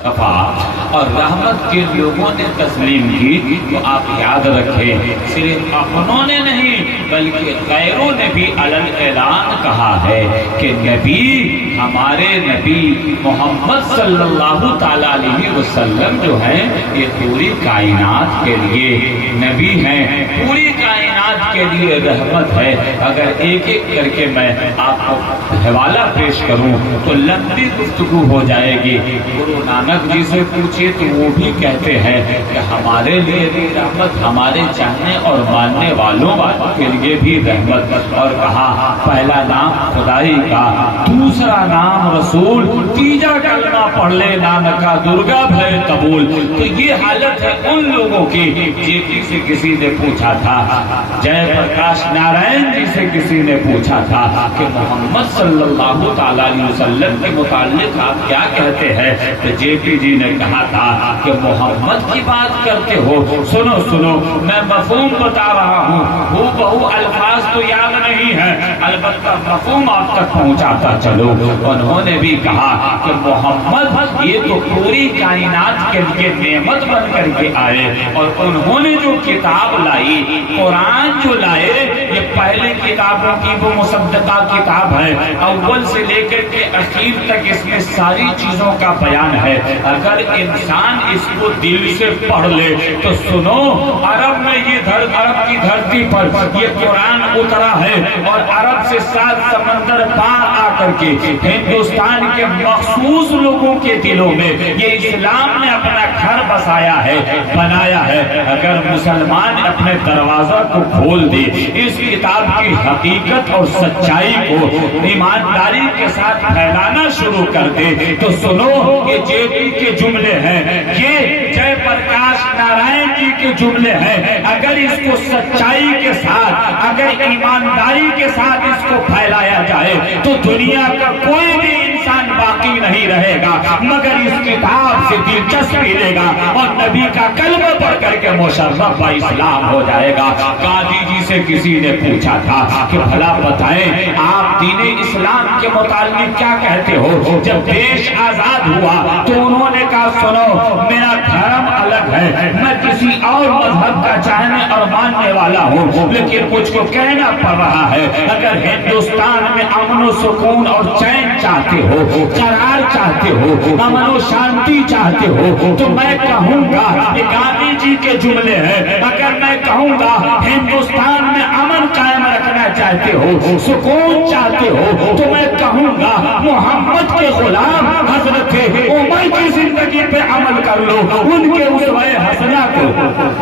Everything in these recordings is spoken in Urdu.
اور رحمت کے لوگوں نے تسلیم کی، تو آپ یاد رکھیں صرف اپنوں نے نہیں بلکہ غیروں نے بھی علن اعلان کہا ہے کہ نبی، ہمارے نبی محمد صلی اللہ تعالیٰ علیہ وسلم جو ہیں یہ پوری کائنات کے لیے نبی ہیں، پوری کائنات کے لیے رحمت ہے۔ اگر ایک ایک کر کے میں آپ کو حوالہ پیش کروں تو لمبی گفتگو ہو جائے گی۔ گرو نانک جی سے پوچھیے تو وہ بھی کہتے ہیں کہ ہمارے لیے بھی رحمت، ہمارے چاہنے اور ماننے والوں کے لیے بھی رحمت، اور کہا پہلا نام خدائی کا، دوسرا نام رسول، تیجا کلمہ پڑھ لے نانکا درگا بھے قبول۔ تو یہ حالت ہے ان لوگوں کی۔ جے پی سے کسی نے پوچھا تھا، جے پرکاش نارائن جی سے کسی نے پوچھا تھا کہ محمد صلی اللہ تعالیٰ علیہ وسلم کے متعلق آپ کیا کہتے ہیں؟ تو جے پی جی نے کہا تھا کہ محمد کی بات کرتے ہو، سنو سنو میں مفہوم بتا رہا ہوں، وہ بہو الفاظ تو یاد نہیں ہے البتہ مفہوم آپ تک پہنچاتا چلو۔ انہوں نے بھی کہا کہ محمد یہ تو پوری کائنات کے لیے نعمت بن کر کے آئے، اور انہوں نے جو کتاب لائی، قرآن جو لائے، یہ پہلے کتابوں کی وہ مصدقہ کتاب ہے، اول سے لے کر کے اخیر تک اس میں ساری چیزوں کا بیان ہے۔ اگر انسان اس کو دل سے پڑھ لے تو سنو، عرب میں عرب کی دھرتی پر یہ قرآن اترا ہے، اور عرب سے 7 سمندر پار آ کر کے ہندوستان کے مخصوص لوگوں کے دلوں میں یہ اسلام نے اپنا گھر بسایا ہے، بنایا ہے۔ اگر مسلمان اپنے دروازہ کو کھول دے، اس کتاب کی حقیقت اور سچائی کو ایمانداری کے ساتھ پھیلانا شروع کر دے تو سنو، یہ جے پی کے جملے ہیں، یہ جے پرکاش نارائن جی کے جملے ہیں، اگر اس کو سچائی کے ساتھ، اگر ایمانداری کے ساتھ اس کو پھیلایا جائے تو دنیا کا کوئی بھی انسان باقی نہیں رہے گا مگر اس کتاب سے دلچسپی لے گا اور نبی کا کلمہ پڑھ کر کے مشرف با اسلام ہو جائے گا۔ گاندھی جی سے کسی نے پوچھا تھا کہ بھلا بتائیں آپ دین اسلام کے متعلق کیا کہتے ہو؟ جب دیش آزاد ہوا تو انہوں نے کہا سنو، میرا دھرم الگ ہے، میں کسی اور مذہب کا چاہنے اور ماننے والا ہوں، لیکن مجھ کو کہنا پڑ رہا ہے اگر ہندوستان میں امن و سکون اور چین چاہتے ہو، قرار چاہتے ہو، امن و شانتی چاہتے ہو تو میں کہوں گا، یہ گاندھی جی کے جملے ہیں، اگر میں کہوں گا ہندوستان میں امن قائم رکھنا چاہتے ہو، سکون چاہتے ہو تو میں کہوں گا محمد کے غلام حضرت عمر کی زندگی پہ عمل کر لو، ان کے اسوہ حسنہ کو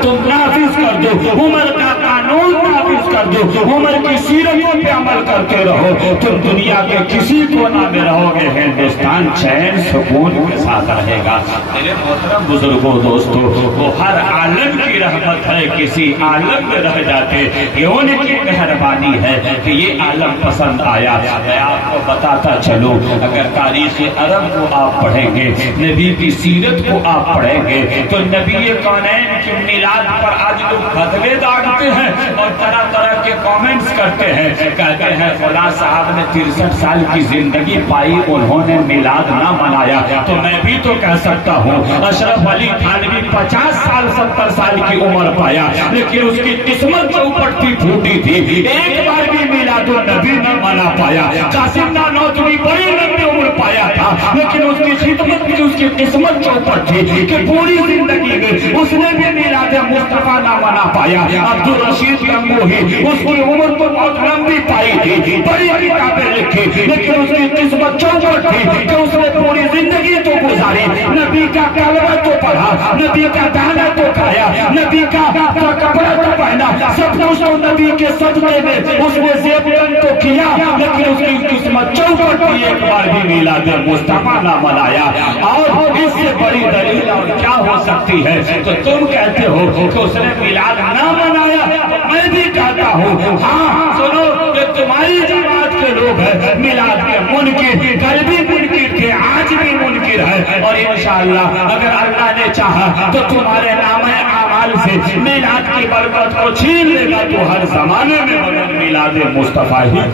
تم نافذ کر دو، عمر کا قانون نافذ کر دو، عمر کی سیرتوں پہ عمل کرتے رہو، تم دنیا کے کسی کونا میں رہو گے، ہندوستان چین سکون کے ساتھ رہے گا۔ میرے محترم بزرگوں دوستو، وہ ہر عالم کی رحمت ہے، کسی عالم میں رہ جاتے، یہ ان کی مہربانی ہے کہ یہ عالم پسند آیا۔ میں آپ کو بتاتا چلوں، اگر تاریخ عرب کو آپ پڑھیں گے، نبی کی سیرت کو آپ پڑھیں گے تو نبی کونین کی میلاد پر آج لوگ فتوے داغتے ہیں اور طرح طرح کے کامنٹس کرتے ہیں، کہتے ہیں فلاں صاحب نے 63 سال کی زندگی پائی، انہوں نے میلاد نہ منایا، تو میں بھی تو کہہ سکتا ہوں اشرف علی تھانوی 50 سال 70 سال کی عمر پایا، لیکن اس کی قسمت چوپٹ تھی، پھوٹی تھی، ایک بار بھی میلاد النبی نہ منا پایا۔ قاسم نانوتوی بڑی لمبی عمر پایا تھا، لیکن اس کی خدمت کی اس کی قسمت چوپٹ تھی کہ پوری زندگی میں اس نے بھی میلاد مصطفیٰ نہ منا پایا۔ عبدالرشید گنگوہی، اس کی عمر تو بہت لمبی پائی تھی، بڑی کتابیں لکھی، لیکن اس کی قسمت چوپٹ تھی کہ اس نے پوری زندگی تو گزاری، نبی کا کلمہ تو پڑھا، نبی کا دانا تو کھایا، نبی کا کپڑا تو پہنا، سب کچھ تو نبی کے صدقے میں اس نے زیبتن تو کیا، لیکن اس کی قسمت چوپٹ تھی، ایک بار بھی میلاد مصطفیٰ نہ منایا۔ اور اس سے بڑی دلیل اور کیا ہو سکتی ہے؟ تو تم کہتے ہو کہ اس نے میلاد نہ منایا، میں بھی کہتا ہوں ہاں سنو، کہ تمہاری جماعت کے لوگ ہیں میلاد کے منکر، کل بھی منکر تھے، آج بھی منکر ہے، اور انشاءاللہ اگر اللہ نے چاہا تو تمہارے نامہ اعمال سے میلاد کی برکت کو چھین لے گا تو ہر زمانے میں مگر میلاد مصطفیٰ ہی۔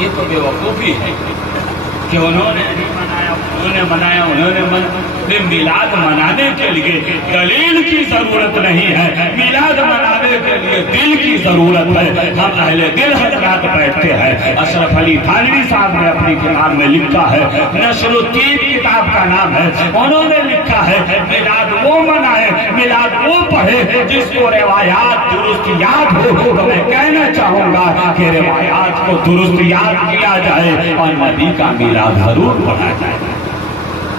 یہ تو بے وقوفی ہے کہ انہوں نے نہیں منایا، انہوں نے منایا، انہوں نے منایا۔ میلاد منانے کے لیے دلیل کی ضرورت نہیں ہے، میلاد منانے کے لیے دل کی ضرورت ہے۔ ہم اہل دل حضرات بیٹھتے ہیں۔ اشرف علی تھانوی صاحب نے اپنی کتاب میں لکھا ہے، نشر الدین کتاب کا نام ہے، انہوں نے لکھا ہے میلاد وہ منائے، میلاد وہ پڑھے جس کو روایات درست یاد ہو۔ تو میں کہنا چاہوں گا کہ روایات کو درست یاد کیا جائے اور نبی کا میلاد ضرور پڑھا جائے۔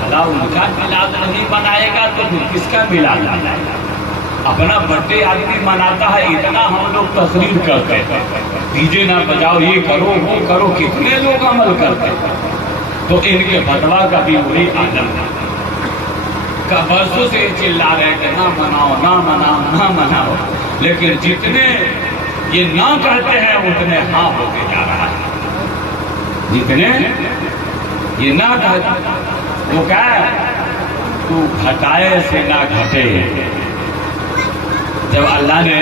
اللہ ان کا میلاد نہیں منائے گا تو کس کا میلاد منائے گا؟ اپنا برتھڈے آدمی مناتا ہے، اتنا ہم لوگ تقریر کرتے ہیں، ڈی جے نہ بجاؤ، یہ کرو وہ کرو، کتنے لوگ عمل کرتے ہیں۔ تو ان کے فتویٰ کا بھی وہی عالم ہے، برسوں سے چلا رہے کہ نہ مناؤ نہ مناؤ نہ مناؤ، لیکن جتنے یہ نہ کہتے ہیں اتنے ہاں ہوتے جا رہا ہے۔ جتنے یہ نہ کہتے وہ کیا ہے، تو گھٹائے سے نہ گھٹے۔ جب اللہ نے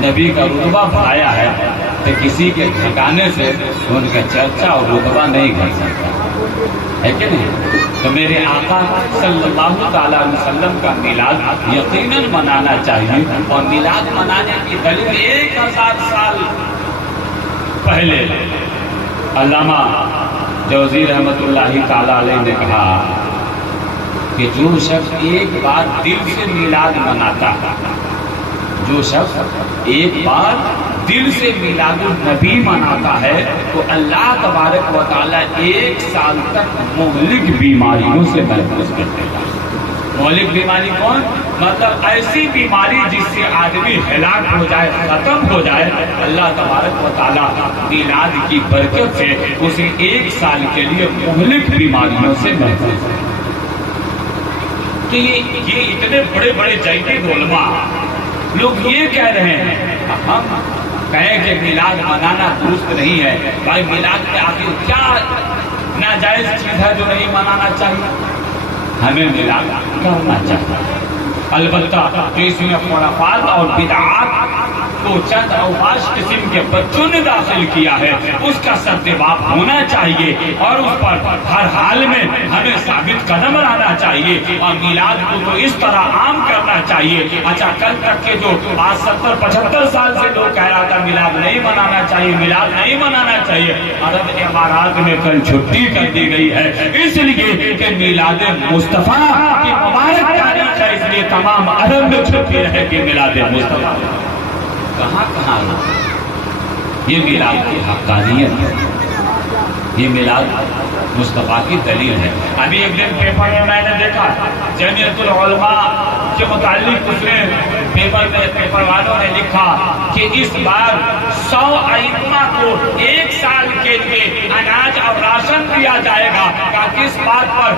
نبی کا رتبہ بڑھایا ہے تو کسی کے گھٹانے سے ان کا چرچا اور رتبہ نہیں گھٹ سکتا ہے کہ نہیں؟ تو میرے آقا صلی اللہ تعالیٰ علیہ وسلم کا میلاد یقیناً منانا چاہیے، اور میلاد منانے کی دلیل 1000 سال پہلے علامہ جوزی رحمت اللہ تعالیٰ علیہ نے کہا کہ جو شخص ایک بار دل سے میلاد مناتا ہے، جو شخص ایک بار دل سے میلاد النبی مناتا ہے تو اللہ تبارک و تعالیٰ 1 سال تک مہلک بیماریوں سے محفوظ کر دے گا۔ مہلک بیماری کون؟ مطلب ایسی بیماری جس سے آدمی ہلاک ہو جائے، ختم ہو جائے، اللہ تبارک و تعالیٰ میلاد کی برکت سے اسے 1 سال کے لیے مہلک بیماریوں سے محفوظ ہے۔ تو یہ اتنے بڑے بڑے جدید علماء لوگ یہ کہہ رہے ہیں، ہم کہیں کہ میلاد منانا درست نہیں ہے۔ بھائی میلاد کے آخر کیا ناجائز چیز ہے جو نہیں منانا چاہیے؟ ہمیں میلاد کرنا چاہیے، البتہ جو اس میں خرافات اور بدعات کو چند اوباش قسم کے بچوں نے داخل کیا ہے اس کا سرجواب ہونا چاہیے، اور اس پر ہر حال میں ہمیں ثابت قدم رہنا چاہیے، اور میلاد کو تو اس طرح عام کرنا چاہیے۔ اچھا، کل تک کے جو آج 70-75 سال سے لوگ کہہ رہا تھا میلاد نہیں منانا چاہیے، میلاد نہیں منانا چاہیے، عرب امارات میں کل چھٹی کر دی گئی ہے اس لیے کہ میلاد مصطفیٰ کی مبارک تاریخ ہے، اس لیے تمام عرب میں چھٹی رہے گی میلاد مصطفیٰ۔ کہاں کہاں یہ میلاد کی حقانیت ہے، یہ میلاد مصطفیٰ کی دلیل ہے۔ ابھی ایک دن پیپر میں میں نے دیکھا جمعیت العلماء کے متعلق اس نے پیپر والوں نے لکھا کہ اس بار 100 ائمہ کو 1 سال کے لیے اناج اور راشن دیا جائے گا۔ کس بات پر؟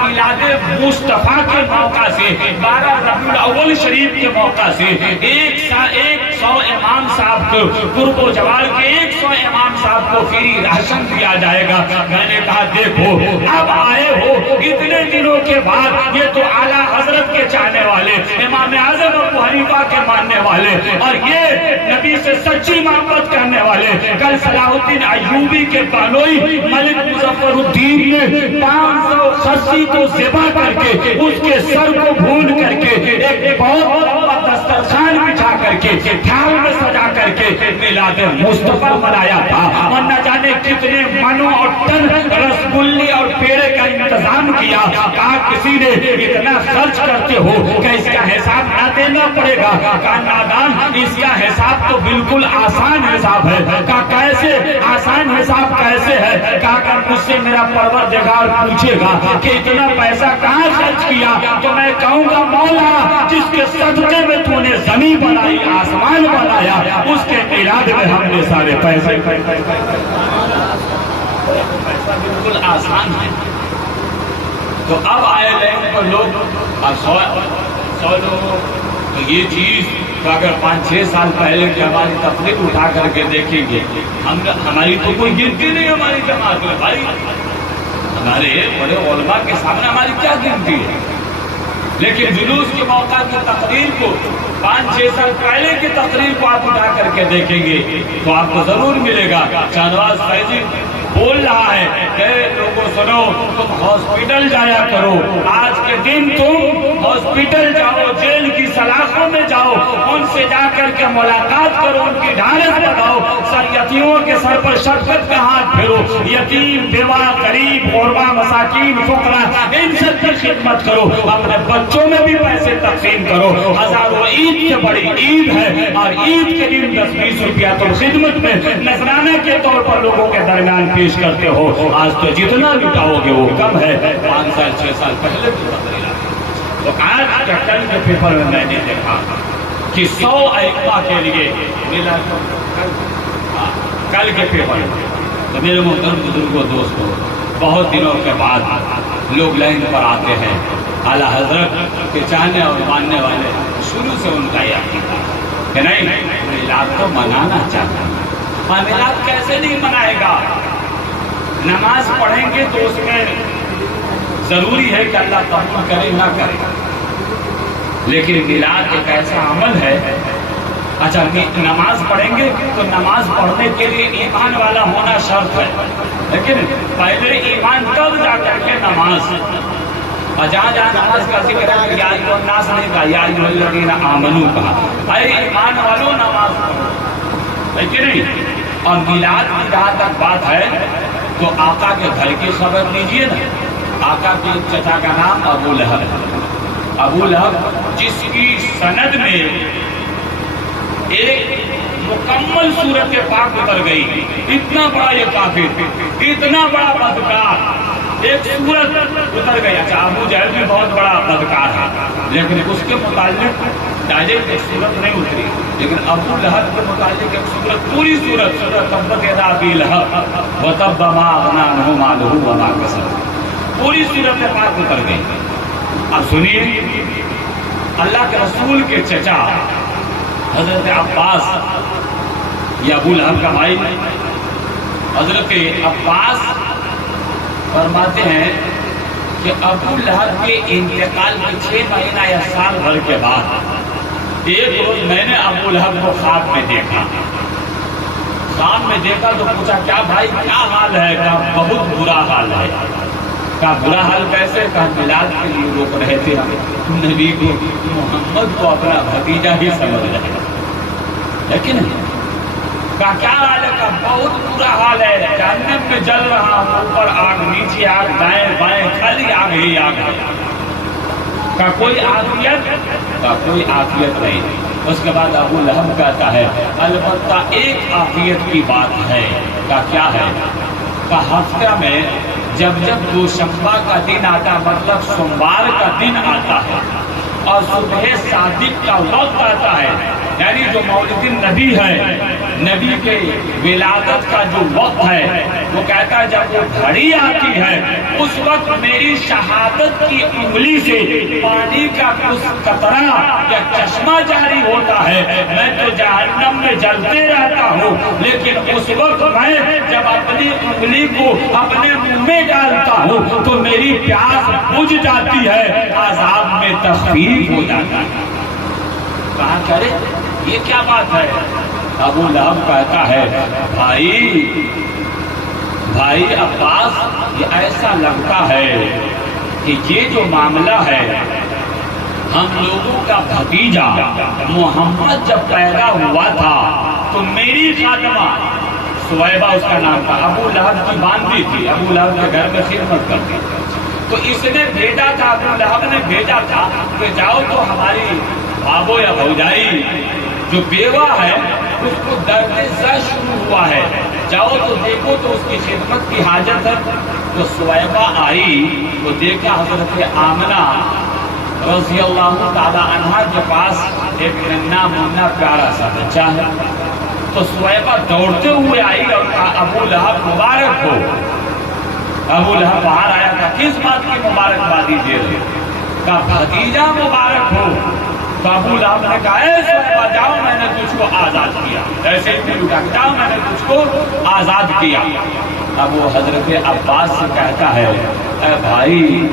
میلاد مصطفیٰ کے موقع سے 12 ربیع الاول شریف کے موقع سے 100 امام صاحب کو، قرب و جوار کے 100 امام صاحب کو فری راشن دیا جائے گا۔ میں نے کہا دیکھو اب آئے ہو اتنے دنوں کے بعد، یہ تو اعلیٰ حضرت کے چاہنے والے، امام اعظم ابو حنیفہ کے ماننے والے، اور یہ نبی سے سچی محبت کرنے والے، کل صلاح الدین ایوبی کے بانوئی ملک مظفر الدین نے 500 خصی کو ذبح کر کے اس کے سر کو بھون کر کے ایک بہت لمبا دسترخوان بچھا کر کے تھال میں سجا کر کے میلاد مصطفیٰ منایا تھا، اور نہ جانے کتنے منوں اور ٹن رسگلی اور پیڑے کا انتظام کیا۔ کہا کسی نے اتنا خرچ کرتے ہو کہ اس کا حساب نہ دینا پڑے گا؟ کہا نادان، اس کا حساب تو بالکل آسان حساب ہے۔ کہا کیسے آسان حساب کیسے ہے؟ کہا اگر مجھ سے میرا پروردگار پوچھے گا کہ اتنا پیسہ کہاں خرچ کیا تو میں کہوں گا مولا جس کے صدقے میں تو نے زمین بنائی آسمان بنایا اس کے میلاد میں ہم نے سارے پیسے۔ پیسہ بالکل آسان ہے۔ تو اب آئے لائن پر لوگ 100 لوگوں تو یہ چیز تو اگر 5-6 سال پہلے کی ہماری تقریر اٹھا کر کے دیکھیں گے، ہماری تو کوئی گنتی نہیں ہماری جماعت میں۔ بھائی ہمارے بڑے علماء کے سامنے ہماری کیا گنتی ہے؟ لیکن جلوس کے موقع کی تقریر کو 5-6 سال پہلے کی تقریر کو آپ اٹھا کر کے دیکھیں گے تو آپ کو ضرور ملے گا شاہنواز فیضی بول رہا ہے کہ لوگوں سنو، تم ہاسپٹل جایا کرو، آج کے دن تم ہاسپٹل جاؤ، جیل کی سلاخوں میں جاؤ، ان سے جا کر کے ملاقات کرو، ان کی ڈھارس بتاؤ، سر یتیموں کے سر پر شفقت کا ہاتھ پھیرو، یتیم بیوہ غریب غربا مساکین فقراء ان سب کی خدمت کرو، اپنے بچوں میں بھی پیسے تقسیم کرو، ہزاروں عید سے بڑی عید ہے، اور عید کے دن 10-20 روپیہ تم خدمت میں نذرانہ کے طور پر لوگوں کے درمیان پیش کرتے ہو، آج تو جتنا لٹاؤ گے وہ کم ہے، 5 سال 6 سال پہلے تو بدلا۔ تو آج کے کل کے پیپر میں نے دیکھا کہ 100 ائمہ کے لیے ملا، کل کے پیپر تو میرے محترم بزرگوں دوستوں، بہت دنوں کے بعد لوگ لائن پر آتے ہیں، اعلیٰ حضرت کے چاہنے اور ماننے والے شروع سے ان کا یہ عقیدہ کہ نہیں میلاد کو منانا چاہتا ہے۔ میلاد کیسے نہیں منائے گا؟ نماز پڑھیں گے تو اس میں ضروری ہے کہ اللہ قبول کرے نہ کرے، لیکن میلاد ایک ایسا عمل ہے، اچھا نماز پڑھیں گے تو نماز پڑھنے کے لیے ایمان والا ہونا شرط ہے، لیکن پہلے ایمان تب جا کر کے نماز، اور جہاں جہاں نماز کا ذکر ہے یا ایھا الناس نے کہا یا ایھا الذین آمنوا کہا، اے ایمان والوں نماز پڑھو، ہے کہ نہیں؟ اور میلاد کی جہاں تک بات ہے تو آقا کے گھر کی خبر لیجیے نا، آقا کے چچا کا نام ابو لہب ہے، ابو لہب جس کی سند میں ایک مکمل سورت پاک اتر گئی، اتنا بڑا یہ کافر، اتنا بڑا بدکار، ایک سورت اتر گئی۔ اچھا ابو جہل بھی بہت بڑا بدکار ہے، لیکن اس کے متعلق ڈائریکٹ ایک سورت نہیں اتری، لیکن ابو لہب کے متعلق ایک سورت، پوری سورت تبت یدا ابی لہب وتب ما اغنی عنہ مالہ وما کسب، پوری سورت پاک اتر گئی۔ اب سنیے، اللہ کے رسول کے چچا حضرت عباس، یہ ابو لہب کا بھائی، حضرت عباس فرماتے ہیں کہ ابو لہب کے انتقال کے 6 مہینہ یا سال بھر کے بعد ایک روز میں نے ابو لہب کو خواب میں دیکھا، خواب میں دیکھا تو پوچھا کیا بھائی کیا حال ہے؟ کہا بہت برا حال ہے۔ کہا برا حال کیسے؟ کہا میلاد کے لیے روک رہے تھے نبی کو، محمد کو اپنا بھتیجا ہی سمجھ رہے، لیکن کہا کیا حال ہے؟ کہا بہت برا حال ہے، جہنم میں جل رہا ہوں، اوپر آگ نیچے آگ، دائیں بائیں خالی آگ ہی آگ ہے۔ کہا کوئی عافیت؟ کہا کوئی عافیت نہیں۔ اس کے بعد ابو لہب کہتا ہے البتہ ایک عافیت کی بات ہے۔ کہا کیا ہے؟ کہا ہفتہ میں جب دوشنبہ کا دن آتا، مطلب سوموار کا دن آتا ہے اور صبح صادق کا وقت آتا ہے، یعنی جو مولد النبی ہے، نبی کے ولادت کا جو وقت ہے، وہ کہتا ہے جب وہ گھڑی آتی ہے اس وقت میری شہادت کی انگلی سے پانی کا کچھ قطرہ یا چشمہ جاری ہوتا ہے، میں تو جہنم میں جلتے رہتا ہوں، لیکن اس وقت میں جب اپنی انگلی کو اپنے منہ میں ڈالتا ہوں تو میری پیاس بجھ جاتی ہے، عذاب میں تخفیف ہو جاتا ہے۔ کہا کرے یہ کیا بات ہے؟ ابو لہب کہتا ہے بھائی عباس، یہ ایسا لگتا ہے کہ یہ جو معاملہ ہے، ہم لوگوں کا بھتیجا محمد جب پیدا ہوا تھا تو میری خادمہ سویبہ اس کا نام تھا، ابو لہب کی باندھی تھی، ابو لہب کے گھر میں خدمت کرتی تھی، تو اس نے بھیجا تھا، ابو لہب نے بھیجا تھا کہ جاؤ تو ہماری بابو یا بھوجائی جو بیوہ ہے اس کو درد زہ شروع ہوا ہے، جاؤ تو دیکھو تو اس کی خدمت کی حاجت ہے۔ تو سویبہ آئی تو دیکھا حضرت آمنہ رضی اللہ تعالی عنہ کے پاس ایک ننھا منا پیارا سا بچہ ہے، تو سویبہ دوڑتے ہوئے آئی اور کہا ابو لہب مبارک ہو۔ ابو لہب باہر آیا تھا، کس بات کی مبارکبادی دے رہے؟ کہا بھتیجا مبارک ہو۔ تو ابو لہب نے کہا اے سویبہ جاؤ میں نے تجھ کو آزاد کیا، ایسے ہی جاؤ میں نے تجھ کو آزاد کیا۔ اب وہ حضرت عباس سے کہتا ہے اے بھائی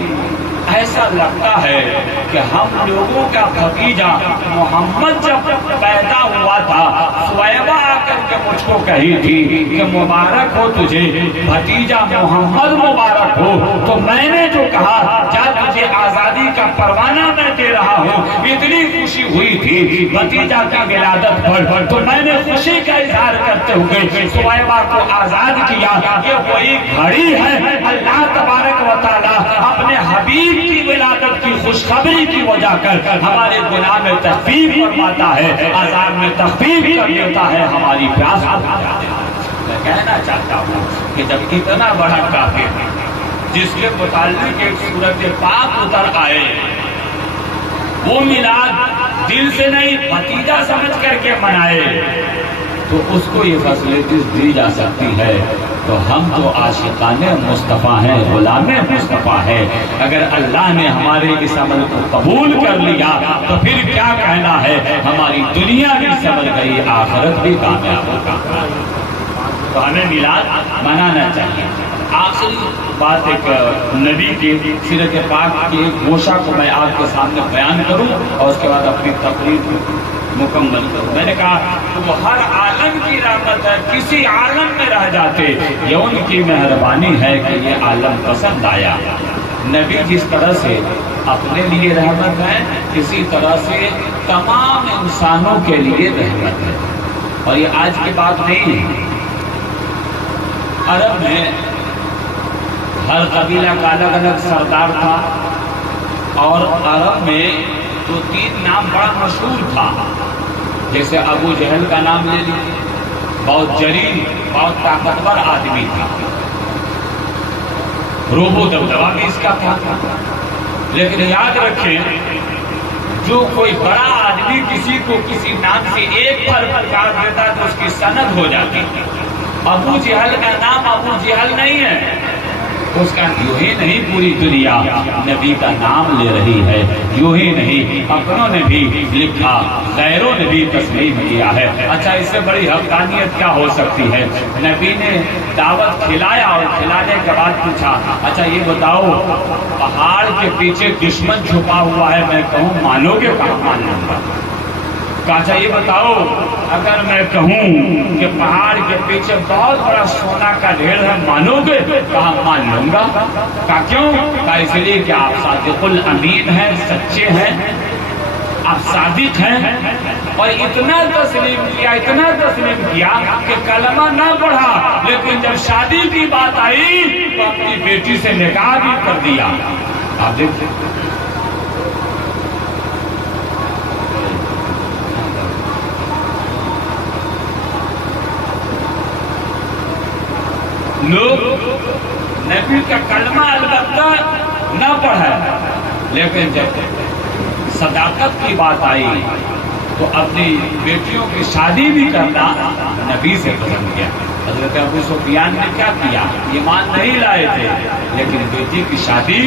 ایسا ایسا لگتا ہے کہ ہم لوگوں کا بھتیجا محمد جب پیدا ہوا تھا، سویبہ آ کر کے مجھ کو کہی تھی کہ مبارک ہو تجھے بھتیجا محمد مبارک ہو، تو میں نے جو کہا کیا تجھے آزادی کا پروانہ میں دے رہا ہوں، اتنی خوشی ہوئی تھی بھتیجا کی ولادت پر، تو میں نے خوشی کا اظہار کرتے ہوئے سویبہ کو آزاد کیا۔ یہ وہی گھڑی ہے اللہ تبارک و تعالی اپنے حبیب کی ولادت کی خوشخبری کی وجہ کر ہمارے گناہ میں تخفیف فرماتا ہے، عذاب میں تخفیف کر دیتا ہے، ہماری پیاس بجھا دیتا ہے۔ میں کہنا چاہتا ہوں کہ جب اتنا بڑا کافر جس کے متعلق ایک سورت پاک اتر آئے، وہ میلاد دل سے نہیں بھتیجا سمجھ کر کے منائے، تو اس کو یہ فیسلٹیز دی جا سکتی ہے، تو ہم تو عاشقان مصطفیٰ ہیں، غلام مصطفیٰ ہیں۔ اگر اللہ نے ہمارے اس عمل کو قبول کر لیا تو پھر کیا کہنا ہے، ہماری دنیا بھی سنور گئی، آخرت بھی کامیاب ہوگا۔ تو ہمیں میلاد منانا چاہیے۔ آخری بات ایک نبی کی سیرت پاک کی ایک گوشہ کو میں آپ کے سامنے بیان کروں اور اس کے بعد اپنی تقریر مکمل کروں۔ میں نے کہا کہ وہ ہر عالم کی رحمت ہے، کسی عالم میں رہ جاتے، یہ ان کی مہربانی ہے کہ یہ عالم پسند آیا۔ نبی جس طرح سے اپنے لیے رحمت ہے، اسی طرح سے تمام انسانوں کے لیے رحمت ہے۔ اور یہ آج کی بات نہیں ہے، عرب میں ہر قبیلہ کا الگ الگ سردار تھا، اور عرب میں تو 3 نام بڑا مشہور تھا، جیسے ابو جہل کا نام لے لیجیے، بہت جلیل، بہت طاقتور آدمی تھا، روب و دبدبہ بھی اس کا تھا۔ لیکن یاد رکھیں، جو کوئی بڑا آدمی کسی کو کسی نام سے ایک بار پکار دیتا تو اس کی سند ہو جاتی۔ ابو جہل کا نام ابو جہل نہیں ہے، اس کا یوں ہی نہیں پوری دنیا نبی کا نام لے رہی ہے، یوں ہی نہیں اپنوں نے بھی لکھا، غیروں نے بھی تسلیم کیا ہے۔ اچھا، اس سے بڑی حقانیت کیا ہو سکتی ہے؟ نبی نے دعوت کھلایا اور کھلانے کے بعد پوچھا، اچھا یہ بتاؤ پہاڑ کے پیچھے دشمن چھپا ہوا ہے، میں کہوں مانو گے؟ کہاں مان لوں گا؟ اچھا یہ بتاؤ اگر میں کہوں کہ پہاڑ کے پیچھے بہت بڑا سونا کا ڈھیر ہے، مانو گے؟ کہاں مان لوں گا؟ کہا کیوں؟ کہا اس لیے کہ آپ صادق الامین ہیں، سچے ہیں، آپ صادق ہیں۔ اور اتنا تسلیم کیا کہ کلمہ نہ پڑھا، لیکن جب شادی کی بات آئی تو اپنی بیٹی سے نکاح بھی کر دیا۔ آپ دیکھیں لوگ نبی کا کلمہ البتہ نہ پڑھے، لیکن جب صداقت کی بات آئی تو اپنی بیٹیوں کی شادی بھی کرنا نبی سے پسند کیا۔ حضرت ابو سفیان نے کیا کیا؟ ایمان نہیں لائے تھے، لیکن بیٹی کی شادی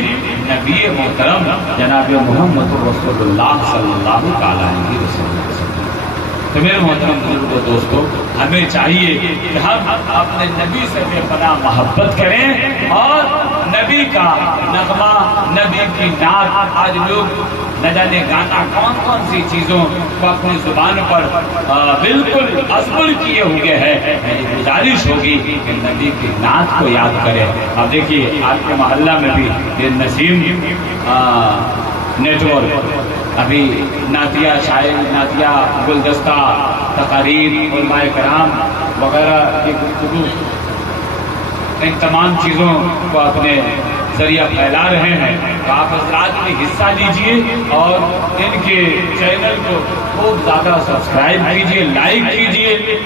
نبی محترم جناب محمد رسول اللہ صلی اللہ علیہ وسلم۔ تو میرے محترم بزرگوں دوستو، ہمیں چاہیے کہ ہم اپنے نبی سے بے پناہ محبت کریں اور نبی کا نغمہ، نبی کی نعت، آج لوگ نہ جانے گانا کون سی چیزوں کو اپنی زبان پر بالکل ازبر کیے ہوئے ہیں۔ میری گزارش ہوگی کہ نبی کی نعت کو یاد کریں۔ اب دیکھیے آپ کے محلہ میں بھی یہ نسیم نیٹ ورک ابھی نعتیہ شاعر، نعتیہ گلدستہ، تقاریر، علماء کرام وغیرہ کی گفتگو، ان تمام چیزوں کو اپنے ذریعہ پھیلا رہے ہیں۔ تو آپ حضرات بھی حصہ لیجئے اور ان کے چینل کو خوب زیادہ سبسکرائب کیجئے، لائک کیجئے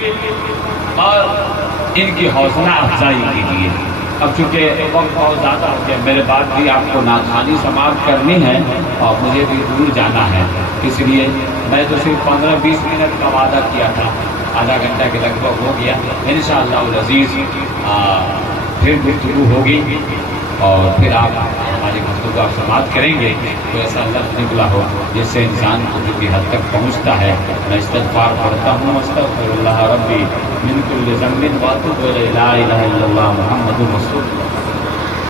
اور ان کی حوصلہ افزائی کیجئے۔ اب چونکہ وقت بہت زیادہ ہو گیا، میرے بعد بھی آپ کو نعتخوانی سماعت کرنی ہے اور مجھے بھی دور جانا ہے، اس لیے میں تو صرف 15-20 منٹ کا وعدہ کیا تھا، آدھا گھنٹہ کے لگ بھگ ہو گیا۔ انشاءاللہ العزیز پھر گفتگو ہوگی اور پھر آپ ہماری گفتگو آپ سماعت کریں گے۔ تو ایسا لفظ نکلا ہو جس سے انسان کو جو حد تک پہنچتا ہے۔ میں استغفار پڑھتا ہوں، استغفر اللہ ربی من کل ذنب واتوب الیہ، لا الہ الا اللہ محمد رسول اللہ۔